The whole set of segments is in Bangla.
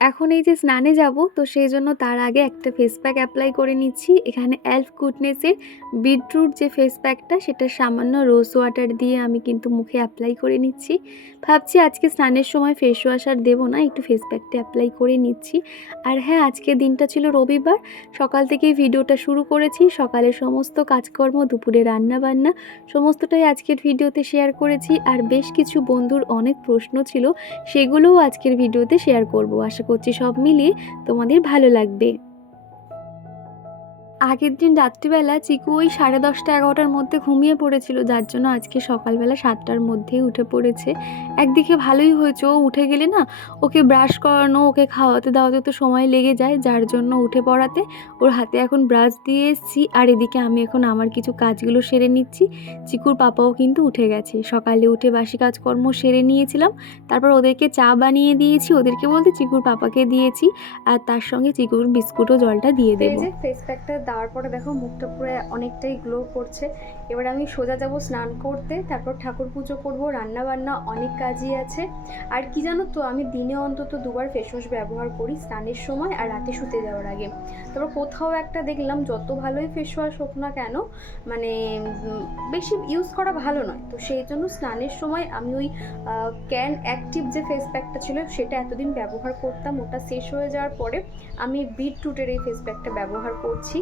এখন এই যে স্নানে যাব, তো সেই জন্য তার আগে একটা ফেস প্যাক অ্যাপ্লাই করে নিচ্ছি। এখানে এলফ গুডনেসের বিটরুট যে ফেস প্যাকটা, সেটা সামান্য রোজ ওয়াটার দিয়ে আমি কিন্তু মুখে অ্যাপ্লাই করে নিচ্ছি। ভাবছি আজকে স্নানের সময় ফেস ওয়াশ আর দেবো না, একটু ফেস প্যাকটা অ্যাপ্লাই করে নিচ্ছি। আর হ্যাঁ, আজকের দিনটা ছিল রবিবার, সকাল থেকেই ভিডিওটা শুরু করেছি। সকালের সমস্ত কাজকর্ম, দুপুরে রান্না বান্না সমস্তটাই আজকের ভিডিওতে শেয়ার করেছি। আর বেশ কিছু বন্ধুর অনেক প্রশ্ন ছিল, সেগুলোও আজকের ভিডিওতে শেয়ার করব। আশা করছি সব মিলিয়ে তোমাদের ভালো লাগবে। আগের দিন রাত্রিবেলা চিকু ওই 10:30-11টার মধ্যে ঘুমিয়ে পড়েছিল, যার জন্য আজকে সকালবেলা 7টার মধ্যেই উঠে পড়েছে। একদিকে ভালোই হয়েছে, ও উঠে গেলে না ওকে ব্রাশ করানো, ওকে খাওয়াতে দাওয়াতে তো সময় লেগে যায়, যার জন্য উঠে পড়াতে ওর হাতে এখন ব্রাশ দিয়ে এসেছি। আর এদিকে আমি এখন আমার কিছু কাজগুলো সেরে নিচ্ছি। চিকুর পাপাও কিন্তু উঠে গেছে, সকালে উঠে বাসি কাজকর্ম সেরে নিয়েছিলাম। তারপর ওদেরকে চা বানিয়ে দিয়েছি, ওদেরকে বলতে চিকুর পাপাকে দিয়েছি। আর তার সঙ্গে চিকুর বিস্কুটও জলটা দিয়ে দেবো। ফেস প্যাকটা দেওয়ার পরে দেখো মুখটা পুরো অনেকটাই গ্লো করছে। এবার আমি সোজা যাব স্নান করতে, তারপর ঠাকুর পুজো করবো, রান্না বান্না অনেক কাজই আছে। আর কি জানো তো, আমি দিনে অন্তত 2বার ফেস ওয়াশ ব্যবহার করি, স্নানের সময় আর রাতে শুতে যাওয়ার আগে। তারপর কোথাও একটা দেখলাম যত ভালোই ফেস ওয়াশ হোক না কেন, মানে বেশি ইউজ করা ভালো নয়। তো সেই জন্য স্নানের সময় আমি ওই ক্যান অ্যাক্টিভ যে ফেস প্যাকটা ছিল সেটা এতদিন ব্যবহার করতাম, ওটা শেষ হয়ে যাওয়ার পরে আমি বিটরুটের এই ফেস প্যাকটা ব্যবহার করছি।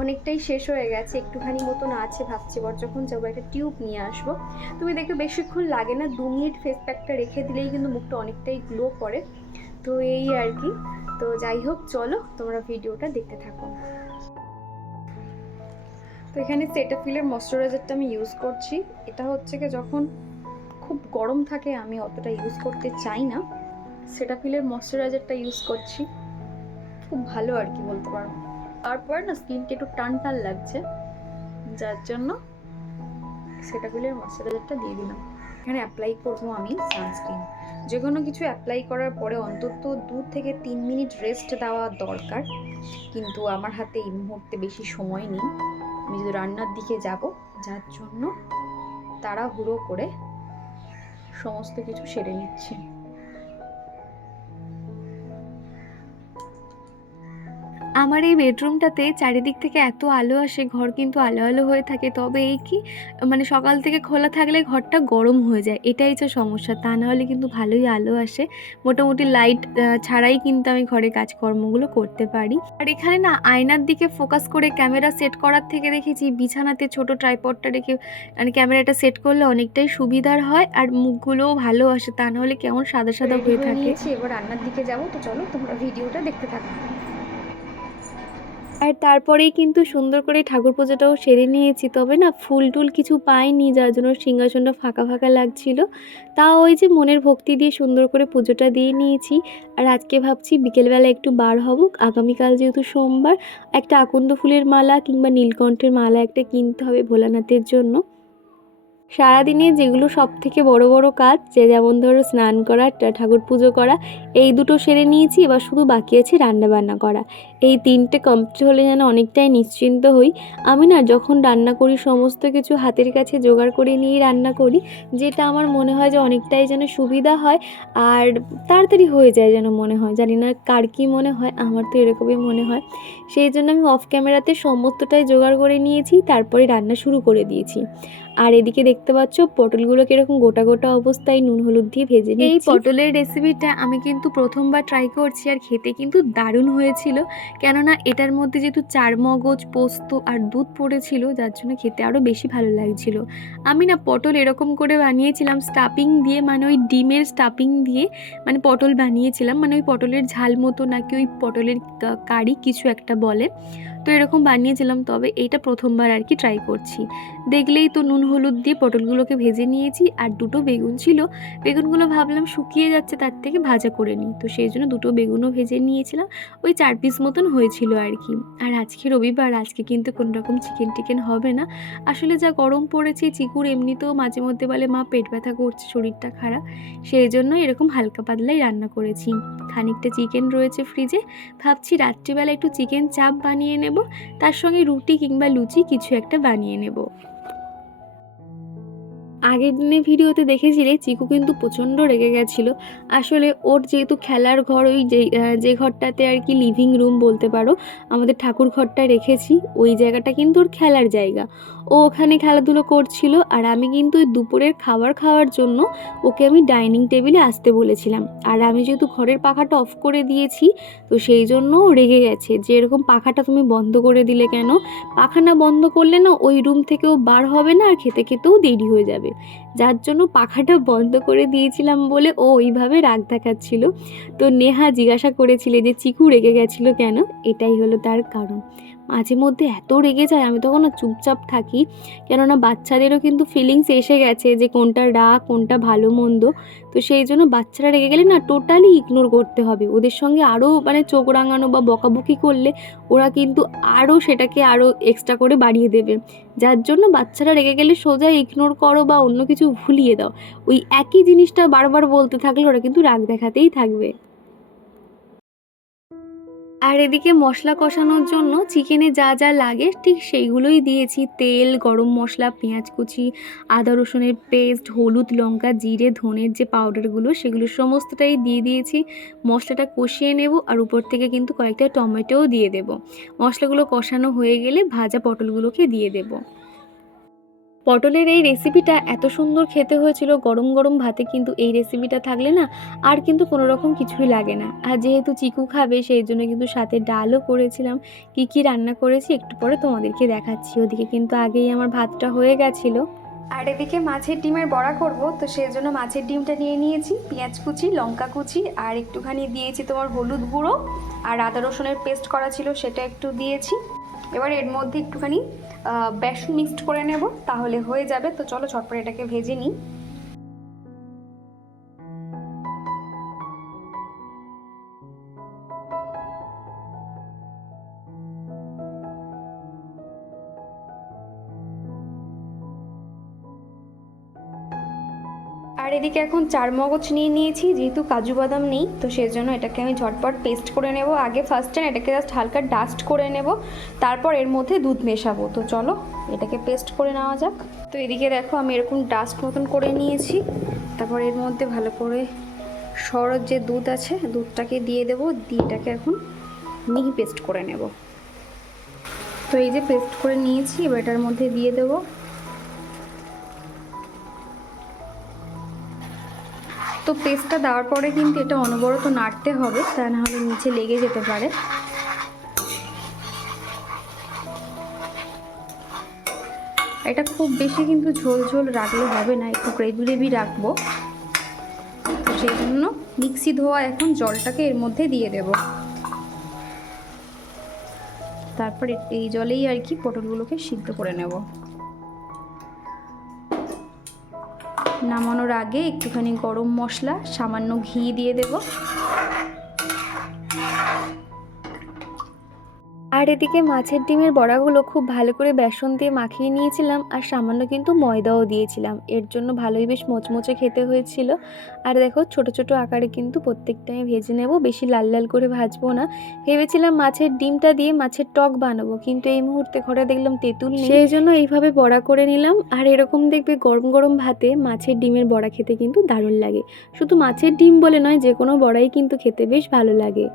অনেকটাই শেষ হয়ে গেছে, একটুখানি মতন আছে, ভাবছি এবার যখন যাবো একটা টিউব নিয়ে আসবো। তুমি দেখবে বেশিক্ষণ লাগে না, 2 মিনিট ফেস প্যাকটা রেখে দিলেই কিন্তু মুখটা অনেকটাই গ্লো করে। তো এই আর কি। তো যাই হোক, চলো তোমরা ভিডিওটা দেখতে থাকো। তো এখানে সেটাফিলের ময়শ্চারাইজারটা আমি ইউজ করছি। এটা হচ্ছে কি, যখন খুব গরম থাকে আমি অতটা ইউজ করতে চাই না, সেটাফিলের ময়শ্চারাইজারটা ইউজ করছি। খুব ভালো আর কি বলতে পারো। তারপর না স্কিনটা একটু টান টান লাগছে, যার জন্য সেটাফিলের ময়শ্চারাইজারটা দিয়ে দিলাম। এখানে অ্যাপ্লাই করবো আমি সানস্ক্রিন। যে কোনো কিছু অ্যাপ্লাই করার পরে অন্তত 2 থেকে 3 মিনিট রেস্ট দেওয়া দরকার, কিন্তু আমার হাতে এই মুহূর্তে বেশি সময় নেই। আমি যদি রান্নার দিকে যাব, যার জন্য তাড়াহুড়ো করে সমস্ত কিছু সেরে নিচ্ছি। আমার এই বেডরুমটাতে চারিদিক থেকে এত আলো আসে, ঘর কিন্তু আলো আলো হয়ে থাকে। তবে এই কি, মানে সকাল থেকে খোলা থাকলে ঘরটা গরম হয়ে যায়, এটাই তো সমস্যা। তা নাহলে কিন্তু ভালোই আলো আসে। মোটামুটি লাইট ছাড়াই কিন্তু আমি ঘরে কাজকর্মগুলো করতে পারি। আর এখানে না আয়নার দিকে ফোকাস করে ক্যামেরা সেট করার থেকে দেখেছি বিছানাতে ছোট ট্রাইপডটা রেখে মানে ক্যামেরাটা সেট করলে অনেকটাই সুবিধার হয়, আর মুখগুলোও ভালো আসে। তা নাহলে কেমন সাদা সাদা হয়ে থাকে। এবার রান্নার দিকে যাবো, তো চলো তোমরা ভিডিওটা দেখতে থাকো। আর তারপরেই কিন্তু সুন্দর করে ঠাকুর পুজোটাও সেরে নিয়েছি। তবে না ফুল টুল কিছু পাইনি, যার জন্য সিংহাসনটা ফাঁকা ফাঁকা লাগছিল। তাও ওই যে মনের ভক্তি দিয়ে সুন্দর করে পুজোটা দিয়ে নিয়েছি। আর আজকে ভাবছি বিকেলবেলা একটু বার হব, আগামীকাল যেহেতু সোমবার, একটা আকন্দ ফুলের মালা কিংবা নীলকণ্ঠের মালা একটা কিনতে হবে ভোলানাথের জন্য। সারাদিনে যেগুলো সব থেকে বড় বড় কাজ, যে যেমন ধরো স্নান করা, ঠাকুর পুজো করা, এই দুটো সেরে নিয়েছি। এবার শুধু বাকি আছে রান্না বান্না করা। এই 3টে কমপ্লিট হলে যেন অনেকটাই নিশ্চিন্ত হই। আমি না যখন রান্না করি সমস্ত কিছু হাতের কাছে জোগাড় করে নিয়ে রান্না করি, যেটা আমার মনে হয় যে অনেকটাই যেন সুবিধা হয় আর তাড়াতাড়ি হয়ে যায় যেন মনে হয়। জানি না কার কী মনে হয়, আমার তো এরকমই মনে হয়। সেই জন্য আমি অফ ক্যামেরাতে সমস্তটাই জোগাড় করে নিয়েছি, তারপরে রান্না শুরু করে দিয়েছি। আর এদিকে দেখতে পাচ্ছ পটলগুলো কিরকম গোটা গোটা অবস্থায় নুন হলুদ দিয়ে ভেজে নিচ্ছি। এই পটলের রেসিপিটা আমি কিন্তু প্রথমবার ট্রাই করছি, আর খেতে কিন্তু দারুণ হয়েছিল। কেননা এটার মধ্যে যেহেতু চারমগজ, পোস্ত আর দুধ পড়েছিল, যার জন্য খেতে আরও বেশি ভালো লাগছিল। আমি না পটল এরকম করে বানিয়েছিলাম স্টাফিং দিয়ে, মানে ওই ডিমের স্টাফিং দিয়ে মানে পটল বানিয়েছিলাম, মানে ওই পটলের ঝাল মতো নাকি ওই পটলের কারি কিছু একটা বলে, তো এরকম বানিয়েছিলাম। তবে এইটা প্রথমবার আর কি ট্রাই করছি। দেখলেই তো নুন হলুদ দিয়ে পটলগুলোকে ভেজে নিয়েছি। আর 2টো বেগুন ছিল, বেগুনগুলো ভাবলাম শুকিয়ে যাচ্ছে, তার থেকে ভাজা করে নিই, তো সেই জন্য 2টো বেগুনও ভেজে নিয়েছিলাম। ওই 4 পিস মতন হয়েছিল আর কি। আর আজকে রবিবার, আজকে কিন্তু কোনো রকম চিকেন টিকেন হবে না। আসলে যা গরম পড়েছে, চিকুর এমনিতেও মাঝে মধ্যে বলে মা পেট ব্যথা করছে, শরীরটা খারাপ, সেই জন্য এরকম হালকা পাতলাই রান্না করেছি। খানিকটা চিকেন রয়েছে ফ্রিজে, ভাবছি রাত্রিবেলা একটু চিকেন চাপ বানিয়ে নেব, তার সঙ্গে রুটি কিংবা লুচি কিছু একটা বানিয়ে নেব। আগের দিনের ভিডিওতে দেখেছিলে চিকু কিন্তু প্রচণ্ড রেগে গেছিলো। আসলে ওর যেহেতু খেলার ঘর ওই যে ঘরটাতে আর কি লিভিং রুম বলতে পারো, আমাদের ঠাকুর ঘরটা রেখেছি, ওই জায়গাটা কিন্তু ওর খেলার জায়গা। ও ওখানে খেলাধুলো করছিল, আর আমি কিন্তু ওই দুপুরের খাবার খাওয়ার জন্য ওকে আমি ডাইনিং টেবিলে আসতে বলেছিলাম। আর আমি যেহেতু ঘরের পাখাটা অফ করে দিয়েছি, তো সেই জন্য ও রেগে গেছে যে এরকম পাখাটা তুমি বন্ধ করে দিলে কেন। পাখা না বন্ধ করলে না ওই রুম থেকেও বার হবে না, আর খেতে খেতেও দেরি হয়ে যাবে, যার জন্য পাখাটা বন্ধ করে দিয়েছিলাম বলে ও ওইভাবে রাগ দেখাচ্ছিল। তো নেহা জিজ্ঞাসা করেছিলে যে চিকু রেগে গেছিলো কেন, এটাই হলো তার কারণ। মাঝে মধ্যে এত রেগে যায়, আমি তখন না চুপচাপ থাকি, কেননা বাচ্চাদেরও কিন্তু ফিলিংস এসে গেছে যে কোনটা রাগ কোনটা ভালো মন্দ। তো সেই জন্য বাচ্চারা রেগে গেলে না টোটালি ইগনোর করতে হবে, ওদের সঙ্গে আরও মানে চোখ রাঙানো বা বকাবকি করলে ওরা কিন্তু আরও সেটাকে আরও এক্সট্রা করে বাড়িয়ে দেবে। যার জন্য বাচ্চারা রেগে গেলে সোজা ইগনোর করো বা অন্য কিছু ভুলিয়ে দাও, ওই একই জিনিসটা বারবার বলতে থাকলে ওরা কিন্তু রাগ দেখাতেই থাকবে। আর এদিকে মশলা কষানোর জন্য চিকেনে যা যা লাগে ঠিক সেইগুলোই দিয়েছি, তেল, গরম মশলা, পেঁয়াজ কুচি, আদা রসুনের পেস্ট, হলুদ, লঙ্কা, জিরে, ধনের যে পাউডারগুলো সেগুলো সমস্তটাই দিয়ে দিয়েছি। মশলাটা কষিয়ে নেব, আর উপর থেকে কিন্তু কয়েকটা টমেটোও দিয়ে দেব। মশলাগুলো কষানো হয়ে গেলে ভাজা পটলগুলোকে দিয়ে দেব। পটলের এই রেসিপিটা এত সুন্দর খেতে হয়েছিল গরম গরম ভাতে, কিন্তু এই রেসিপিটা থাকলে না আর কিন্তু কোনো রকম কিছুই লাগে না। আর যেহেতু চিকু খাবে সেই জন্য কিন্তু সাথে ডালও করেছিলাম। কি কি রান্না করেছি একটু পরে তোমাদেরকে দেখাচ্ছি। ওদিকে কিন্তু আগেই আমার ভাতটা হয়ে গেছিলো। আর এদিকে মাছের ডিমের বড়া করব, তো সেই জন্য মাছের ডিমটা নিয়ে নিয়েছি, পেঁয়াজ কুচি, লঙ্কা কুচি, আর একটুখানি দিয়েছি তোমার হলুদ গুঁড়ো, আর আদা রসুনের পেস্ট করা ছিল সেটা একটু দিয়েছি। এবার এর মধ্যে একটুখানি বেসন মিক্সড করে নেব, তাহলে হয়ে যাবে। তো চলো ঝটপট এটাকে ভেজে নিই। আর এদিকে এখন চারমগজ নিয়ে নিয়েছি, যেহেতু কাজু বাদাম নেই তো সেই জন্য এটাকে আমি ঝটপট পেস্ট করে নেব। আগে ফার্স্ট টাইম এটাকে জাস্ট হালকা ডাস্ট করে নেব, তারপর এর মধ্যে দুধ মেশাবো। তো চলো এটাকে পেস্ট করে নেওয়া যাক। তো এদিকে দেখো আমি এরকম ডাস্ট মতন করে নিয়েছি, তারপর এর মধ্যে ভালো করে সরস যে দুধ আছে দুধটাকে দিয়ে দেবো, দিয়ে এটাকে এখন মিহি পেস্ট করে নেব। তো এই যে পেস্ট করে নিয়েছি, এবার এটার মধ্যে দিয়ে দেবো। তো পেস্টটা দেওয়ার পরে কিন্তু এটা অনবরত নাড়তে হবে, তা না হলে নিচে লেগে যেতে পারে। এটা খুব বেশি কিন্তু ঝোল ঝোল রাখলে হবে না, একটু গ্রেভি গ্রেভি রাখবো। তো সেই জন্য মিক্সি ধোয়া এখন জলটাকে এর মধ্যে দিয়ে দেব, তারপর এই জলেই আর কি পটলগুলোকে সিদ্ধ করে নেব। নামানোর আগে একটুখানি গরম মশলা, সামান্য ঘি দিয়ে দেব। আর এদিকে মাছের ডিমের বড়াগুলো খুব ভালো করে বেসন দিয়ে মাখিয়ে নিয়েছিলাম, আর সামান্য কিন্তু ময়দাও দিয়েছিলাম, এর জন্য ভালোই বেশ মোচমোচে খেতে হয়েছিল। আর দেখো ছোট ছোট আকারে কিন্তু প্রত্যেকটাই ভেজে নেব, বেশি লাল লাল করে ভাজবো না। ভেবেছিলাম মাছের ডিমটা দিয়ে মাছের টক বানাবো, কিন্তু এই মুহূর্তে ঘরে দেখলাম তেঁতুল নেই, সেই জন্য এইভাবে বড়া করে নিলাম। আর এরকম দেখবে গরম গরম ভাতে মাছের ডিমের বড়া খেতে কিন্তু দারুণ লাগে। শুধু মাছের ডিম বলে নয়, যে কোনো বড়াই কিন্তু খেতে বেশ ভালো লাগে।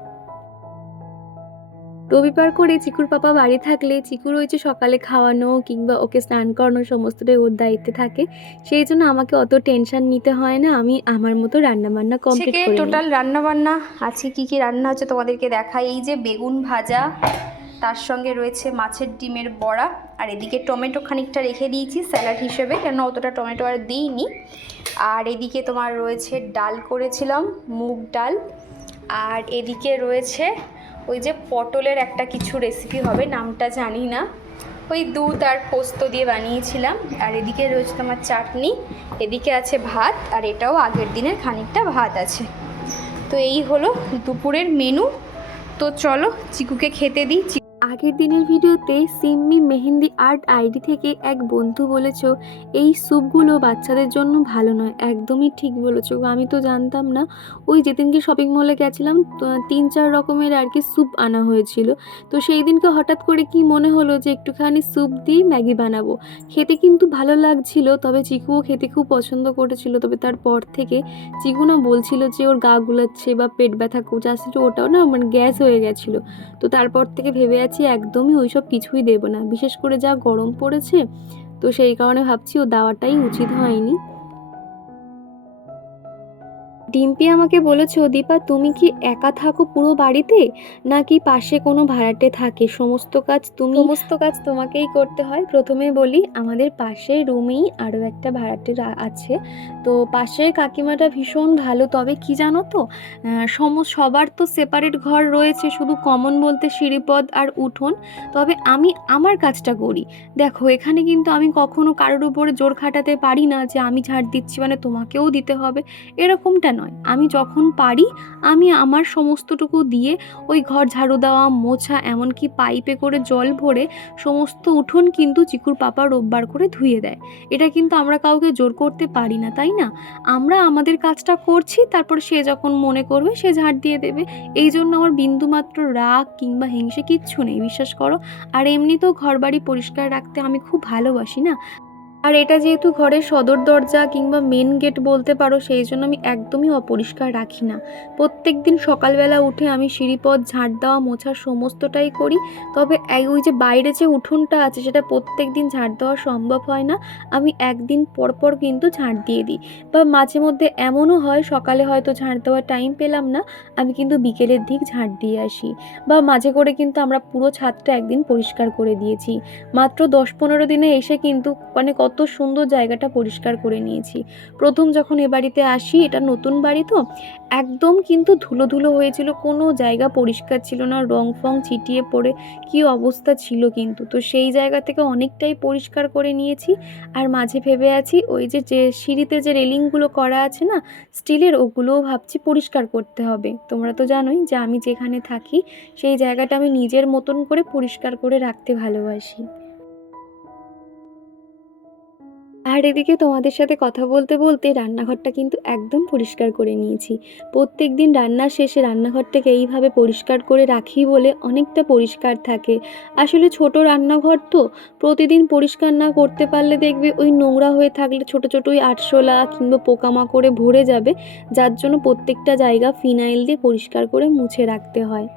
রবিবার করে চিকুর পাপা বাড়ি থাকলে চিকুর হয়েছে সকালে খাওয়ানো কিংবা ওকে স্নান করানো সমস্তটাই ওর দায়িত্বে থাকে, সেই জন্য আমাকে অত টেনশন নিতে হয় না, আমি আমার মতো রান্নাবান্না কমপ্লিট করি। টোটাল রান্নাবান্না আজকে কী কী রান্না হচ্ছে তোমাদেরকে দেখাই। এই যে বেগুন ভাজা, তার সঙ্গে রয়েছে মাছের ডিমের বড়া, আর এদিকে টমেটো খানিকটা রেখে দিয়েছি স্যালাড হিসেবে, কেন অতটা টমেটো আর দিইনি। আর এদিকে তোমার রয়েছে ডাল করেছিলাম, মুগ ডাল। আর এদিকে রয়েছে ওই যে পটলের একটা কিছু রেসিপি হবে, নামটা জানি না, ওই দুধ আর পোস্ত দিয়ে বানিয়েছিলাম। আর এদিকে রয়েছে তোমার চাটনি, এদিকে আছে ভাত, আর এটাও আগের দিনের খানিকটা ভাত আছে। তো এই হলো দুপুরের মেনু। তো চলো চিকুকে খেতে দিই। আগের দিনের ভিডিওতে সিম্মি মেহেন্দি আর্ট আইডি থেকে এক বন্ধু বলেছো এই স্যুপগুলো বাচ্চাদের জন্য ভালো নয়। একদমই ঠিক বলেছো, আমি তো জানতাম না। ওই যেদিনকে শপিং মলে গেছিলাম 3-4 রকমের আর কি স্যুপ আনা হয়েছিল। তো সেই দিনকে হঠাৎ করে কি মনে হলো যে একটুখানি স্যুপ দিয়ে ম্যাগি বানাবো। খেতে কিন্তু ভালো লাগছিল, তবে চিকুও খেতে খুব পছন্দ করেছিল। তবে তারপর থেকে চিকু না বলছিল যে ওর গা গুলাচ্ছে বা পেট ব্যথা করছে, আসলে ওটাও না মানে গ্যাস হয়ে গেছিলো। তো তারপর থেকে ভেবে আছি একদমই ওইসব কিছুই দেব না, বিশেষ করে যা গরম পড়েছে। তো সেই কারণে ভাবছি ও দেওয়াটাই উচিত হয়নি। ডিম্পি আমাকে বলেছো, দীপা তুমি কি একা থাকো পুরো বাড়িতে, নাকি পাশে কোনো ভাড়াটে থাকে? সমস্ত কাজ তোমাকেই করতে হয়? প্রথমে বলি, আমাদের পাশের রুমেই আরও একটা ভাড়াটে আছে। তো পাশের কাকিমাটা ভীষণ ভালো। তবে কি জানো তো, সবার তো সেপারেট ঘর রয়েছে, শুধু কমন বলতে সিঁড়িপদ আর উঠোন। তবে আমি আমার কাজটা করি। দেখো, এখানে কিন্তু আমি কখনো কারোর উপরে জোর খাটাতে পারি না যে আমি ঝাড় দিচ্ছি মানে তোমাকেও দিতে হবে, এরকমটা নয়। আমি যখন পারি আমি আমার সমস্তটুকু দিয়ে ওই ঘর ঝাড়ু দেওয়া, মোছা, এমনকি পাইপে করে জল ভরে সমস্ত উঠোন কিন্তু চিকুর পাপা রোববার করে ধুয়ে দেয়। এটা কিন্তু আমরা কাউকে জোর করতে পারি না, তাই না? আমরা আমাদের কাজটা করছি, তারপর সে যখন মনে করবে সে ঝাড় দিয়ে দেবে। এই জন্য আমার বিন্দুমাত্র রাগ কিংবা হিংসে কিচ্ছু নেই, বিশ্বাস করো। আর এমনিতেও ঘর বাড়ি পরিষ্কার রাখতে আমি খুব ভালোবাসি না। আর এটা যেহেতু ঘরের সদর দরজা কিংবা মেন গেট বলতে পারো, সেই জন্য আমি একদমই অপরিষ্কার রাখি না। প্রত্যেক দিন সকালবেলা উঠে আমি সিঁড়িপথ ঝাঁট দেওয়া, মোছা সমস্তটাই করি। তবে ওই যে বাইরে যে উঠোনটা আছে সেটা প্রত্যেক দিন ঝাঁট দেওয়া সম্ভব হয় না। আমি একদিন পর পর কিন্তু ঝাঁট দিয়ে দিই। বা মাঝে মধ্যে এমনও হয় সকালে হয়তো ঝাঁট দেওয়ার টাইম পেলাম না, আমি কিন্তু বিকেলের দিক ঝাঁট দিয়ে আসি। বা মাঝে করে কিন্তু আমরা পুরো ছাদটা একদিন পরিষ্কার করে দিয়েছি। মাত্র 10-15 দিনে এসে কিন্তু মানে কত সুন্দর জায়গাটা পরিষ্কার করে নিয়েছি। প্রথম যখন এ বাড়িতে আসি, এটা নতুন বাড়ি তো, একদম কিন্তু ধুলো ধুলো হয়েছিল, কোনো জায়গা পরিষ্কার ছিল না, রং ফং ছিটিয়ে পড়ে কি অবস্থা ছিল কিন্তু। তো সেই জায়গা থেকে অনেকটাই পরিষ্কার করে নিয়েছি। আর মাঝে ভেবে আছি ওই যে যে সিঁড়িতে যে রেলিংগুলো করা আছে না স্টিলের, ওগুলোও ভাবছি পরিষ্কার করতে হবে। তোমরা তো জানোই যে আমি যেখানে থাকি সেই জায়গাটা আমি নিজের মতন করে পরিষ্কার করে রাখতে ভালোবাসি। আর এদিকে তোমাদের সাথে কথা বলতে বলতে রান্নাঘরটা কিন্তু একদম পরিষ্কার করে নিয়েছি। প্রত্যেক দিন রান্নার শেষে রান্নাঘরটাকে এইভাবে পরিষ্কার করে রাখি বলে অনেকটা পরিষ্কার থাকে। আসলে ছোট রান্নাঘর তো, প্রতিদিন পরিষ্কার না করতে পারলে দেখবে ওই নোংরা হয়ে থাকলে ছোট ছোট ওই আরশোলা কিংবা পোকামাকড়ে ভরে যাবে, যার জন্য প্রত্যেকটা জায়গা ফিনাইল দিয়ে পরিষ্কার করে মুছে রাখতে হয়।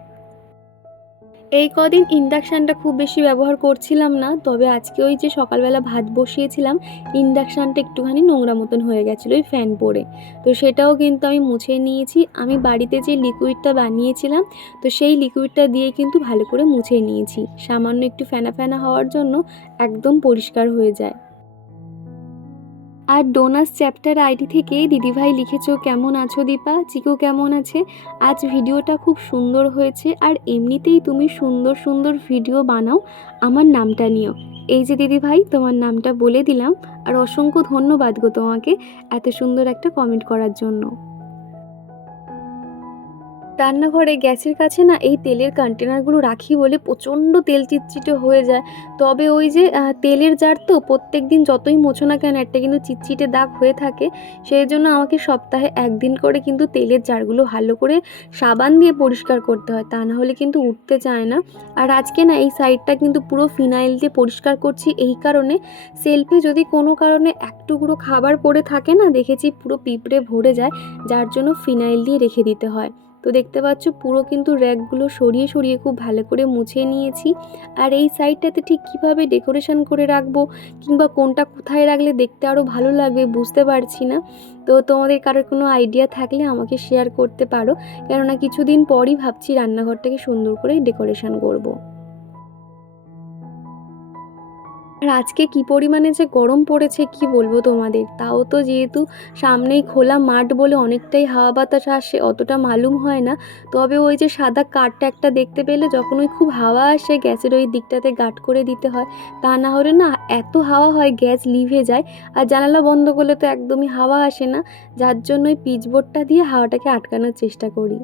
এই কদিন ইন্ডাকশানটা খুব বেশি ব্যবহার করছিলাম না, তবে আজকে ওই যে সকালবেলা ভাত বসিয়েছিলাম, ইন্ডাকশানটা একটুখানি নোংরা মতন হয়ে গেছিলো ওই ফ্যান পড়ে। তো সেটাও কিন্তু আমি মুছে নিয়েছি। আমি বাড়িতে যে লিকুইডটা বানিয়েছিলাম, তো সেই লিকুইডটা দিয়ে কিন্তু ভালো করে মুছে নিয়েছি। সামান্য একটু ফেনা ফেনা হওয়ার জন্য একদম পরিষ্কার হয়ে যায়। আর ডোনাস চ্যাপ্টার আইডি থেকে দিদিভাই লিখেছো, কেমন আছো দীপা, চিকু কেমন আছে? আজ ভিডিওটা খুব সুন্দর হয়েছে, আর এমনিতেই তুমি সুন্দর সুন্দর ভিডিও বানাও, আমার নামটা নিও। এই যে দিদিভাই, তোমার নামটা বলে দিলাম। আর অসংখ্য ধন্যবাদ গো তোমাকে এত সুন্দর একটা কমেন্ট করার জন্য। রান্নাঘরে গ্যাসের কাছে না এই তেলের কন্টেনারগুলো রাখি বলে প্রচণ্ড তেল চিটচিটে হয়ে যায়। তবে ওই যে তেলের জার তো, প্রত্যেক দিন যতই মোছো না কেন একটা কিন্তু চিটচিটে দাগ হয়ে থাকে। সেই জন্য আমাকে সপ্তাহে একদিন করে কিন্তু তেলের জারগুলো ভালো করে সাবান দিয়ে পরিষ্কার করতে হয়, তা না হলে কিন্তু উঠতে চায় না। আর আজকে না এই সাইডটা কিন্তু পুরো ফিনাইল দিয়ে পরিষ্কার করছি এই কারণে, সেলফে যদি কোনো কারণে এক টুকরো খাবার পড়ে থাকে না, দেখেছি পুরো পিঁপড়ে ভরে যায়, যার জন্য ফিনাইল দিয়ে রেখে দিতে হয়। তো দেখতে পাচ্ছ পুরো কিন্তু র্যাকগুলো সরিয়ে সরিয়ে খুব ভালো করে মুছে নিয়েছি। আর এই সাইডটাতে ঠিক কিভাবে ডেকোরেশন করে রাখবো কিংবা কোনটা কোথায় রাখলে দেখতে আরও ভালো লাগবে বুঝতে পারছি না। তো তোমাদের কারোর কোনো আইডিয়া থাকলে আমাকে শেয়ার করতে পারো, কেননা কিছুদিন পরই ভাবছি রান্নাঘরটাকে সুন্দর করে ডেকোরেশন করব। আর আজকে কি পরিমাণে যে গরম পড়েছে কি বলবো তোমাদের। তাও তো যেহেতু সামনেই খোলা মাঠ বলে অনেকটাই হাওয়া বাতাস আসে, অতটা মালুম হয় না। তবে ওই যে সাদা কাঠটা একটা দেখতে পেলে, যখন ওই খুব হাওয়া আসে গ্যাসের ওই দিকটাতে গার্ড করে দিতে হয়, তা না হলে না এত হাওয়া হয় গ্যাস লিভে যায়। আর জানালা বন্ধ করলে তো একদমই হাওয়া আসে না, যার জন্য ওই পিচবোর্ডটা দিয়ে হাওয়াটাকে আটকানোর চেষ্টা করি।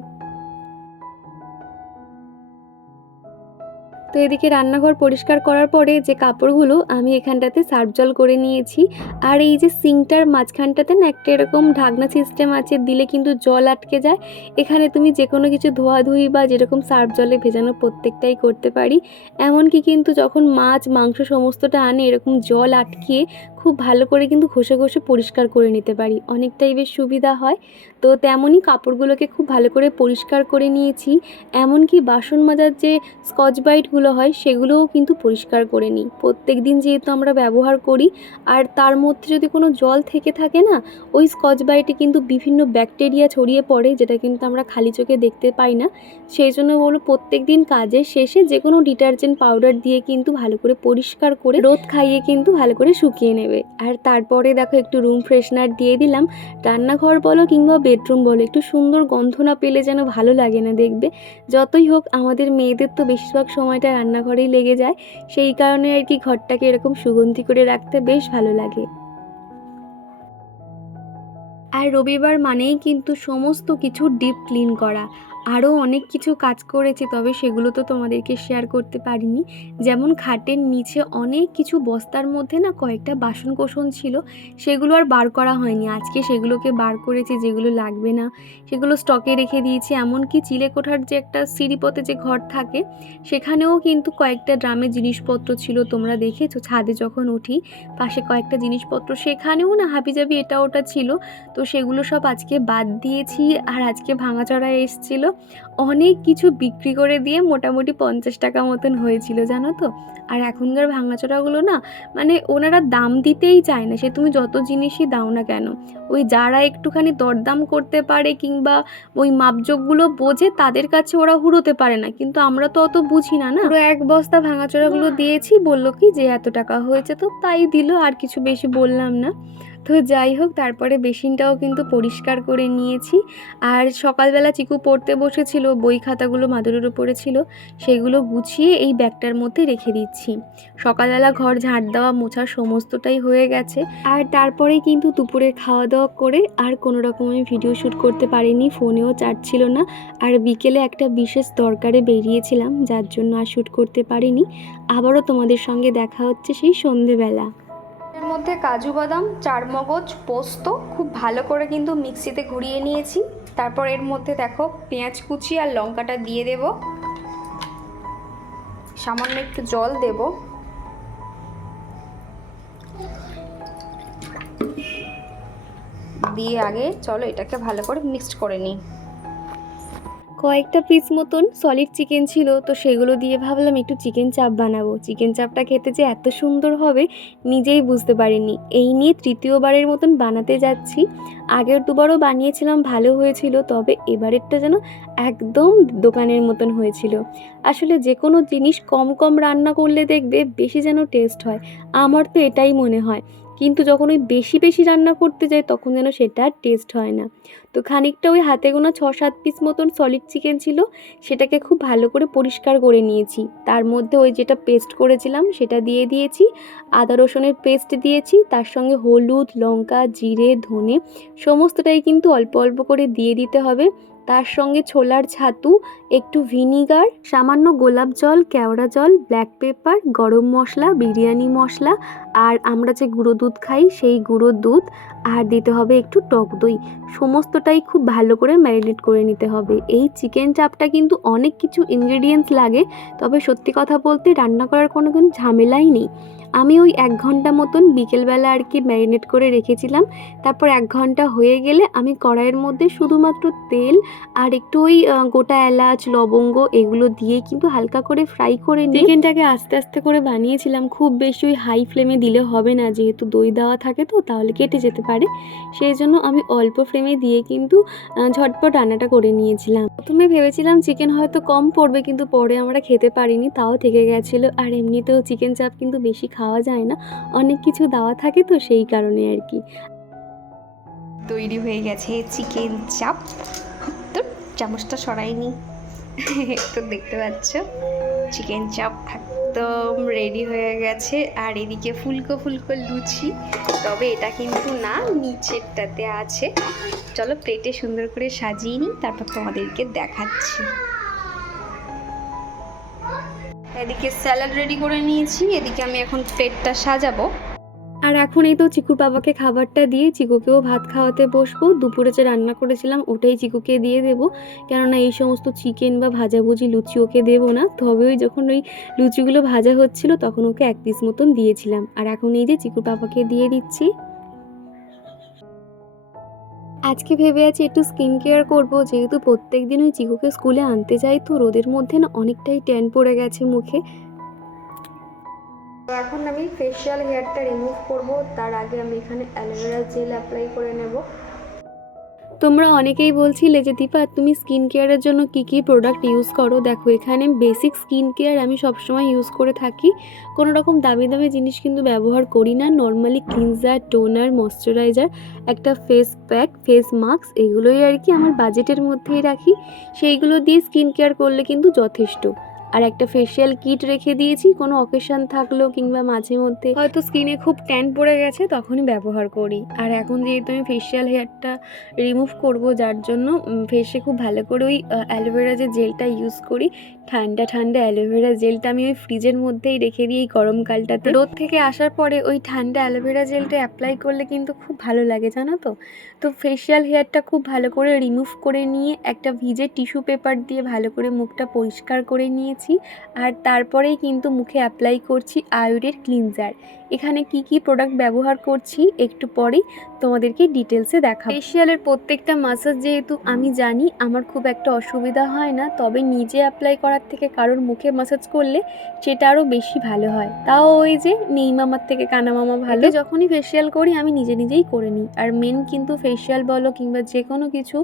তো এদিকে রান্নাঘর পরিষ্কার করার পরে যে কাপড়গুলো আমি এখানটাতে সার্ফ জল করে নিয়েছি। আর এই যে সিঙ্কটার মাঝখানটাতে না একটা এরকম ঢাকনা সিস্টেম আছে, দিলে কিন্তু জল আটকে যায়। এখানে তুমি যে কোনো কিছু ধোয়াধুয়ি বা যেরকম সার্ফ জলে ভেজানো প্রত্যেকটাই করতে পারি। এমনকি কিন্তু যখন মাছ মাংস সমস্তটা আনে এরকম জল আটকিয়ে খুব ভালো করে কিন্তু ঘষে ঘষে পরিষ্কার করে নিতে পারি, অনেকটাই বেশ সুবিধা হয়। তো তেমনই কাপড়গুলোকে খুব ভালো করে পরিষ্কার করে নিয়েছি। এমনকি বাসন মাজার যে স্কচ ব্রাইটগুলো হয় সেগুলোও কিন্তু পরিষ্কার করে নিই প্রত্যেক দিন, যেহেতু আমরা ব্যবহার করি। আর তার মধ্যে যদি কোনো জল থেকে থাকে না, ওই স্কচ ব্রাইটে কিন্তু বিভিন্ন ব্যাকটেরিয়া ছড়িয়ে পড়ে, যেটা কিন্তু আমরা খালি চোখে দেখতে পাই না। সেই জন্য বলো প্রত্যেক দিন কাজের শেষে যে কোনো ডিটারজেন্ট পাউডার দিয়ে কিন্তু ভালো করে পরিষ্কার করে রোদ খাইয়ে কিন্তু ভালো করে শুকিয়ে নেবে। আর তারপরে দেখো একটু রুম ফ্রেশনার দিয়ে দিলাম। রান্নাঘর বলো কিংবা বেডরুম বলো, একটু সুন্দর গন্ধ না পেলে যেন ভালো লাগে না দেখবে। যতই হোক আমাদের মেয়েদের তো বেশিরভাগ সময়টা রান্নাঘরেই লেগে যায়, সেই কারণে আর কি ঘরটাকে এরকম সুগন্ধি করে রাখতে বেশ ভালো লাগে। আর রবিবার মানেই কিন্তু সমস্ত কিছু ডিপ ক্লিন করা। আরও অনেক কিছু কাজ করেছি, তবে সেগুলো তো তোমাদেরকে শেয়ার করতে পারিনি। যেমন খাটের নিচে অনেক কিছু বস্তার মধ্যে না কয়েকটা বাসনকোসন ছিল, সেগুলো আর বার করা হয়নি। আজকে সেগুলোকে বার করেছি, যেগুলো লাগবে না সেগুলো স্টকে রেখে দিয়েছি। এমনকি চিলেকোঠার যে একটা সিঁড়িপথে যে ঘর থাকে, সেখানেও কিন্তু কয়েকটা ড্রামে জিনিসপত্র ছিল, তোমরা দেখেছো ছাদে যখন উঠি পাশে কয়েকটা জিনিসপত্র, সেখানেও না হাবিজাবি এটা ওটা ছিল। তো সেগুলো সব আজকে বাদ দিয়েছি। আর আজকে ভাঙাচড়া এসেছিলো, অনেক কিছু বিক্রি করে দিয়ে মোটামুটি 50 টাকা মতন হয়েছিল জানো তো। আর এখনকার ভাঙাচড়াগুলো না মানে ওনারা দাম দিতেই চায় না, সে তুমি যত জিনিসই দাও না কেন। ওই যারা একটুখানি দরদাম করতে পারে কিংবা ওই মাপজোকগুলো বোঝে তাদের কাছে ওরা হুড়োতে পারে না, কিন্তু আমরা তো অত বুঝি না। পুরো এক বস্তা ভাঙাচড়াগুলো দিয়েছি, বললো কি যে এত টাকা হয়েছে, তো তাই দিল, আর কিছু বেশি বললাম না। তো যাই হোক, তারপরে বেসিনটাও কিন্তু পরিষ্কার করে নিয়েছি। আর সকালবেলা চিকু পড়তে বসেছিল, বই খাতাগুলো মাদুরের উপরে ছিল, সেগুলো গুছিয়ে এই ব্যাগটার মধ্যে রেখে দিচ্ছি। সকালবেলা ঘর ঝাঁট দেওয়া মোছা সমস্তটাই হয়ে গেছে। আর তারপরে কিন্তু দুপুরে খাওয়া দাওয়া করে আর কোনো রকম আমি ভিডিও শ্যুট করতে পারিনি, ফোনেও চার্জ ছিল না। আর বিকেলে একটা বিশেষ দরকারে বেরিয়েছিলাম, যার জন্য আর শ্যুট করতে পারিনি। আবারও তোমাদের সঙ্গে দেখা হচ্ছে সেই সন্ধেবেলা। এর মধ্যে কাজু বাদাম, চারমগজ, পোস্ত খুব ভালো করে কিন্তু মিক্সিতে ঘুরিয়ে নিয়েছি। তারপর এর মধ্যে দেখো পেঁয়াজ কুচি আর লঙ্কাটা দিয়ে দেব, সামান্য একটু জল দেব, দিয়ে আগে চলো এটাকে ভালো করে মিক্সড করে নিই। কয়েকটা পিস মতন সলিড চিকেন ছিল, তো সেগুলো দিয়ে ভাবলাম একটু চিকেন চাপ বানাবো। চিকেন চাপটা খেতে যে এত সুন্দর হবে নিজেই বুঝতে পারিনি। এই নিয়ে তৃতীয়বারের মতন বানাতে যাচ্ছি। আগের দুবারও বানিয়েছিলাম, ভালো হয়েছিল, তবে এবারেরটা যেন একদম দোকানের মতন হয়েছিল। আসলে যে কোনো জিনিস কম কম রান্না করলে দেখবে বেশি যেন টেস্ট হয়, আমার তো এটাই মনে হয়। কিন্তু যখন ওই বেশি বেশি রান্না করতে যাই তখন যেন সেটা আর টেস্ট হয় না। তো খানিকটা ওই হাতে গোনা 6-7 পিস মতন সলিড চিকেন ছিল, সেটাকে খুব ভালো করে পরিষ্কার করে নিয়েছি। তার মধ্যে ওই যেটা পেস্ট করেছিলাম সেটা দিয়ে দিয়েছি, আদা রসুনের পেস্ট দিয়েছি, তার সঙ্গে হলুদ, লঙ্কা, জিরে, ধনে সমস্তটাই কিন্তু অল্প অল্প করে দিয়ে দিতে হবে। তার সঙ্গে ছোলার ছাতু, একটু ভিনিগার, সামান্য গোলাপ জল, কেওড়া জল, ব্ল্যাক পেপার, গরম মশলা, বিরিয়ানি মশলা, আর আমরা যে গুঁড়ো দুধ খাই সেই গুঁড়ো দুধ, আর দিতে হবে একটু টক দই। সমস্তটাই খুব ভালো করে ম্যারিনেট করে নিতে হবে। এই চিকেন চাপটা কিন্তু অনেক কিছু ইনগ্রেডিয়েন্টস লাগে, তবে সত্যি কথা বলতে রান্না করার কোনো কিন্তু ঝামেলাই নেই। আমি ওই 1 ঘন্টা মতন বিকেলবেলা আর কি ম্যারিনেট করে রেখেছিলাম। তারপর 1 ঘন্টা হয়ে গেলে আমি কড়াইয়ের মধ্যে শুধুমাত্র তেল আর একটু ওই গোটা এলাচ, লবঙ্গ এগুলো দিয়ে কিন্তু হালকা করে ফ্রাই করে নিয়ে চিকেনটাকে আস্তে আস্তে করে বানিয়েছিলাম। খুব বেশি ওই হাই ফ্লেমে দিলে হবে না, যেহেতু দই দেওয়া থাকে তো তাহলে কেটে যেতে পারে। সেই জন্য আমি অল্প ফ্লেমে দিয়ে কিন্তু ঝটপট রান্নাটা করে নিয়েছিলাম। প্রথমে ভেবেছিলাম চিকেন হয়তো কম পড়বে, কিন্তু পরে আমরা খেতে পারিনি, তাও থেকে গেছিলো। আর এমনিতেও চিকেন চাপ কিন্তু বেশি খাওয়া যায় না, অনেক কিছু দেওয়া থাকে তো সেই কারণে আর কি। তৈরি হয়ে গেছে চিকেন চাপ। তো চামচটা সরাইনি তো দেখতে পাচ্ছ চিকেন চাপ একদম রেডি হয়ে গেছে। আর এদিকে ফুলকো ফুলকো লুচি, তবে এটা কিন্তু না, নিচেরটাতে আছে। চলো প্লেটে সুন্দর করে সাজিয়ে নিই, তারপর তোমাদেরকে দেখাচ্ছি। এদিকে স্যালাড রেডি করে নিয়েছি, এদিকে আমি এখন প্লেটটা সাজাবো। আর এখন এই তো চিকুর বাবাকে খাবারটা দিয়ে চিকুকেও ভাত খাওয়াতে বসবো। দুপুরে যে রান্না করেছিলাম ওটাই চিকুকে দিয়ে দেবো, কেননা এই সমস্ত চিকেন বা ভাজাভুজি লুচি ওকে দেবো না। তবে ওই যখন ওই লুচিগুলো ভাজা হচ্ছিল তখন ওকে 1 পিস মতন দিয়েছিলাম। আর এখন এই যে চিকুর বাবাকে দিয়ে দিচ্ছি। আজকে ভেবে আছি একটু স্কিন কেয়ার করবো, যেহেতু প্রত্যেক দিন ওই চিকুকে স্কুলে আনতে যাই, তো রোদের মধ্যে না অনেকটাই ট্যান পড়ে গেছে মুখে। তো এখন আমি ফেশিয়াল হেয়ারটা রিমুভ করব, তার আগে আমি এখানে অ্যালোভেরা জেল অ্যাপ্লাই করে নেব। তোমরা অনেকেই বলছিলে যে দীপা তুমি স্কিন কেয়ারের জন্য কি কি প্রোডাক্ট ইউজ করো। দেখো এখানে বেসিক স্কিন কেয়ার আমি সবসময় ইউজ করে থাকি, কোনো রকম দামি দামি জিনিস কিন্তু ব্যবহার করি না। নর্মালি ক্লিনজার, টোনার, ময়শ্চারাইজার, একটা ফেস প্যাক, ফেস মাস্ক, এগুলোই আর কি আমার বাজেটের মধ্যেই রাখি। সেইগুলো দিয়ে স্কিন কেয়ার করলে কিন্তু যথেষ্ট। আর একটা ফেশিয়াল কিট রেখে দিয়েছি, কোনো অকেশন থাকলো কিংবা মাঝে মধ্যে হয়তো স্কিনে খুব ট্যান পড়ে গেছে তখনই ব্যবহার করি। আর এখন যেহেতু আমি ফেশিয়াল হেয়ারটা রিমুভ করব, যার জন্য ফেসে খুব ভালো করে ওই অ্যালোভেরা যে জেলটা ইউজ করি, ঠান্ডা ঠান্ডা অ্যালোভেরা জেলটা আমি ওই ফ্রিজের মধ্যেই রেখে দিই। এই গরমকালটাতে রোদ থেকে আসার পরে ওই ঠান্ডা অ্যালোভেরা জেলটা অ্যাপ্লাই করলে কিন্তু খুব ভালো লাগে, জানো তো। তো ফেশিয়াল হেয়ারটা খুব ভালো করে রিমুভ করে নিয়ে একটা ভিজে টিস্যু পেপার দিয়ে ভালো করে মুখটা পরিষ্কার করে নিয়েছি। আর তারপরেই কিন্তু মুখে অ্যাপ্লাই করছি আয়ুরের ক্লিনজার। এখানে কি কি প্রোডাক্ট ব্যবহার করছি একটু পরেই তোমাদেরকে ডিটেলসে দেখাবো। ফেশিয়ালের প্রত্যেকটা মাসাজ যেহেতু আমি জানি, আমার খুব একটা অসুবিধা হয় না, তবে নিজে অ্যাপ্লাই করার থেকে কারোর মুখে মাসাজ করলে সেটা আরও বেশি ভালো হয়। তাও ওই যে নেই মামার থেকে কানা মামা ভালো। যখনই ফেশিয়াল করি আমি নিজে নিজেই করে নিই। আর মেন কিন্তু ফেশিয়াল বলো কিংবা যে কোনো কিছু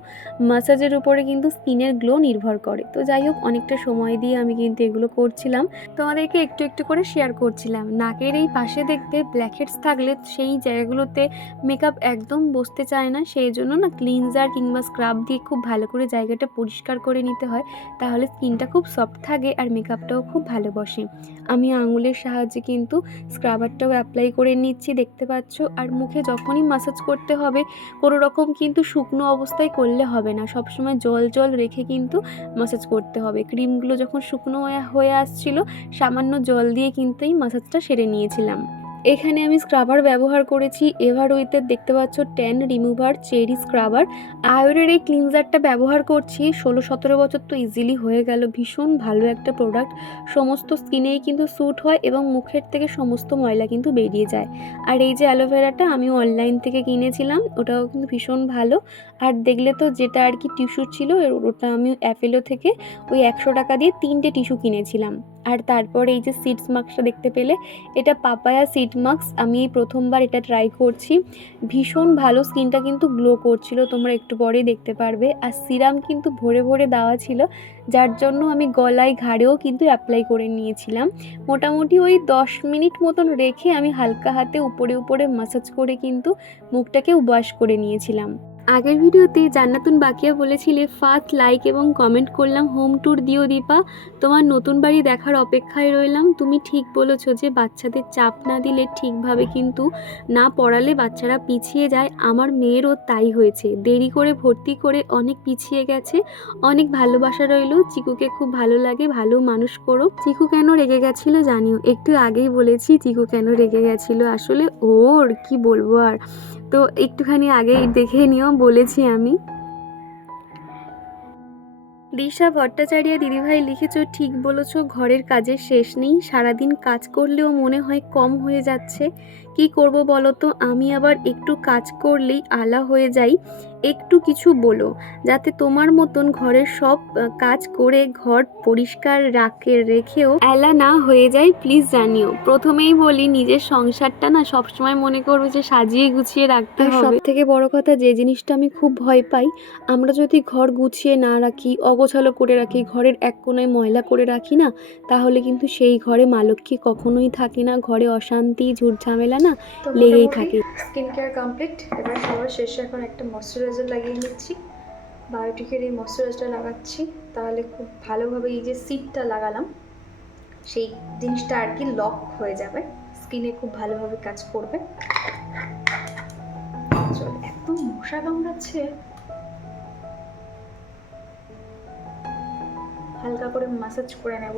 মাসাজের উপরে কিন্তু স্কিনের গ্লো নির্ভর করে। তো যাই হোক, অনেকটা সময় দিয়ে আমি কিন্তু এগুলো করছিলাম, তোমাদেরকে একটু একটু করে শেয়ার করছিলাম। নাকের এই পাশে দেখবে ব্ল্যাকহেডস থাকলে সেই জায়গাগুলোতে মেকআপ একদম বসতে চায় না, সেই জন্য না ক্লিনজার কিংবা স্ক্রাব দিয়ে খুব ভালো করে জায়গাটা পরিষ্কার করে নিতে হয়, তাহলে স্কিনটা খুব সফট থাকে আর মেকআপটাও খুব ভালো বসে। আমি আঙুলের সাহায্যে কিন্তু স্ক্রাবারটাও অ্যাপ্লাই করে নিচ্ছি, দেখতে পাচ্ছ। আর মুখে যখনই মাসাজ করতে হবে কোনো রকম কিন্তু শুকনো অবস্থায় করলে হবে না, সবসময় জল জল রেখে কিন্তু মাসাজ করতে হবে। ক্রিমগুলো যখন শুকনো হয়ে আসছিল, সামান্য জল দিয়ে কিন্তু এই মাসাজটা সেরে নিয়েছিলাম। এখানে আমি স্ক্রাবার ব্যবহার করেছি এভারউইথের, দেখতে পাচ্ছ ট্যান রিমুভার চেরি স্ক্রাবার। আয়ুরের এই ক্লিনজারটা ব্যবহার করছি 16-17 বছর তো ইজিলি হয়ে গেল। ভীষণ ভালো একটা প্রোডাক্ট, সমস্ত স্কিনেই কিন্তু স্যুট হয় এবং মুখের থেকে সমস্ত ময়লা কিন্তু বেরিয়ে যায়। আর এই যে অ্যালোভেরাটা আমিও অনলাইন থেকে কিনেছিলাম, ওটাও কিন্তু ভীষণ ভালো। আর দেখলে তো যেটা আর কি টিস্যু ছিল, ওটা আমি অ্যাপেলো থেকে ওই 100 টাকা দিয়ে 3টে টিস্যু কিনেছিলাম। আর তারপর এই যে সিডস মাস্কটা দেখতে পেলে, এটা পাপায়া সিড মাস্ক, আমি এই প্রথমবার এটা ট্রাই করছি। ভীষণ ভালো, স্কিনটা কিন্তু গ্লো করছিল, তোমরা একটু পরেই দেখতে পারবে। আর সিরাম কিন্তু ভরে ভরে দেওয়া ছিল, যার জন্য আমি গলায় ঘাড়েও কিন্তু অ্যাপ্লাই করে নিয়েছিলাম। মোটামুটি ওই 10 মিনিট মতন রেখে আমি হালকা হাতে উপরে উপরে মাসাজ করে কিন্তু মুখটাকে ওয়াশ করে নিয়েছিলাম। আগের ভিডিওতে জান্নাতুন বাকিয়া বলেছিলে ফার্স্ট লাইক এবং কমেন্ট করলাম হোম ট্যুর দিও দীপা, তোমার নতুন বাড়ি দেখার অপেক্ষায় রইলাম। তুমি ঠিক বলেছো যে বাচ্চাদের চাপ না দিলে, ঠিকভাবে কিন্তু না পড়ালে বাচ্চারা পিছিয়ে যায়। আমার মেয়েরও তাই হয়েছে, দেরি করে ভর্তি করে অনেক পিছিয়ে গেছে। অনেক ভালোবাসা রইল, চিকুকে খুব ভালো লাগে, ভালো মানুষ করো। চিকু কেন রেগে গেছিলো জানিও, একটু আগেই বলেছি চিকু কেন রেগে গেছিলো। আসলে ওর কি বলবো আর, তো একটুখানি আগেই দেখে নিও, বলেছি আমি। দিশা ভট্টাচার্য দিদিভাই লিখেছো, ঠিক বলেছো, ঘরের কাজের শেষ নেই, সারাদিন কাজ করলেও মনে হয় কম হয়ে যাচ্ছে। কি করব বলো তো, আমি আবার একটু কাজ করলেই আলা হয়ে যাই। একটু কিছু বলো যাতে তোমার মতন ঘরের সব কাজ করে ঘর পরিষ্কার রেখেও এলা না হয়ে যায়, প্লিজ জানিও। প্রথমেই বলি, নিজের সংসারটা না সবসময় মনে করবে যে সাজিয়ে গুছিয়ে রাখতে হবে। সব থেকে বড় কথা, যে জিনিসটা আমি খুব ভয় পাই, আমরা যদি ঘর গুছিয়ে না রাখি, অগোছালো করে রাখি, ঘরের এক কোণায় ময়লা করে রাখি না, তাহলে কিন্তু সেই ঘরে মা লক্ষ্মী কখনোই থাকে না, ঘরে অশান্তি ঝুট ঝামেলা না লেগেই থাকে। স্কিন কেয়ার কমপ্লিট, এবার সবার শেষে এখন একটা ময়শ্চারাইজার লাগিয়ে নিচ্ছি। বায়োটিকের এই ময়শ্চারাইজারটা লাগাচ্ছি, তাহলে খুব ভালোভাবে এই যে সিটটা লাগালাম সেই জিনিসটা আর কি লক হয়ে যাবে, স্কিনে খুব ভালোভাবে কাজ করবে। এত মশা কামড়াচ্ছে, হালকা করে ম্যাসাজ করে নেব।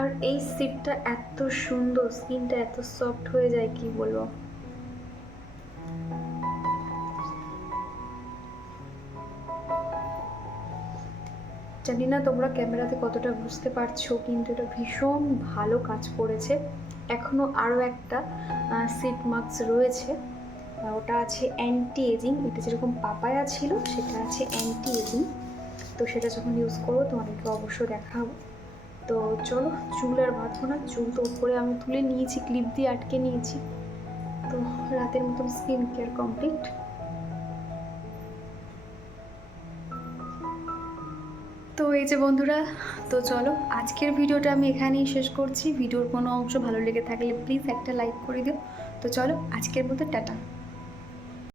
আর এই সিটটা এত সুন্দর, স্কিনটা এত সফট হয়ে যায় কি বলবো। জানি না তোমরা ক্যামেরাতে কতটা বুঝতে পারছো, কিন্তু এটা ভীষণ ভালো কাজ করেছে। এখনও আরও একটা সিট মাস্ক রয়েছে, ওটা আছে অ্যান্টি এজিং। এটা যেরকম পাপায়া ছিল সেটা আছে অ্যান্টি এজিং। তো সেটা যখন ইউজ করবো তোমাদেরকে অবশ্যই দেখাবো। তো চলো, চুল আর বাঁধবো না, চুল তো উপরে আমি তুলে নিয়েছি, ক্লিপ দিয়ে আটকে নিয়েছি। তো রাতের মতন স্কিন কেয়ার কমপ্লিট। তো এই যে বন্ধুরা, তো চলো আজকের ভিডিওটা আমি এখানেই শেষ করছি। ভিডিওর কোনো অংশ ভালো লেগে থাকলে প্লিজ একটা লাইক করে দিও। তো চলো আজকের মতো টাটা।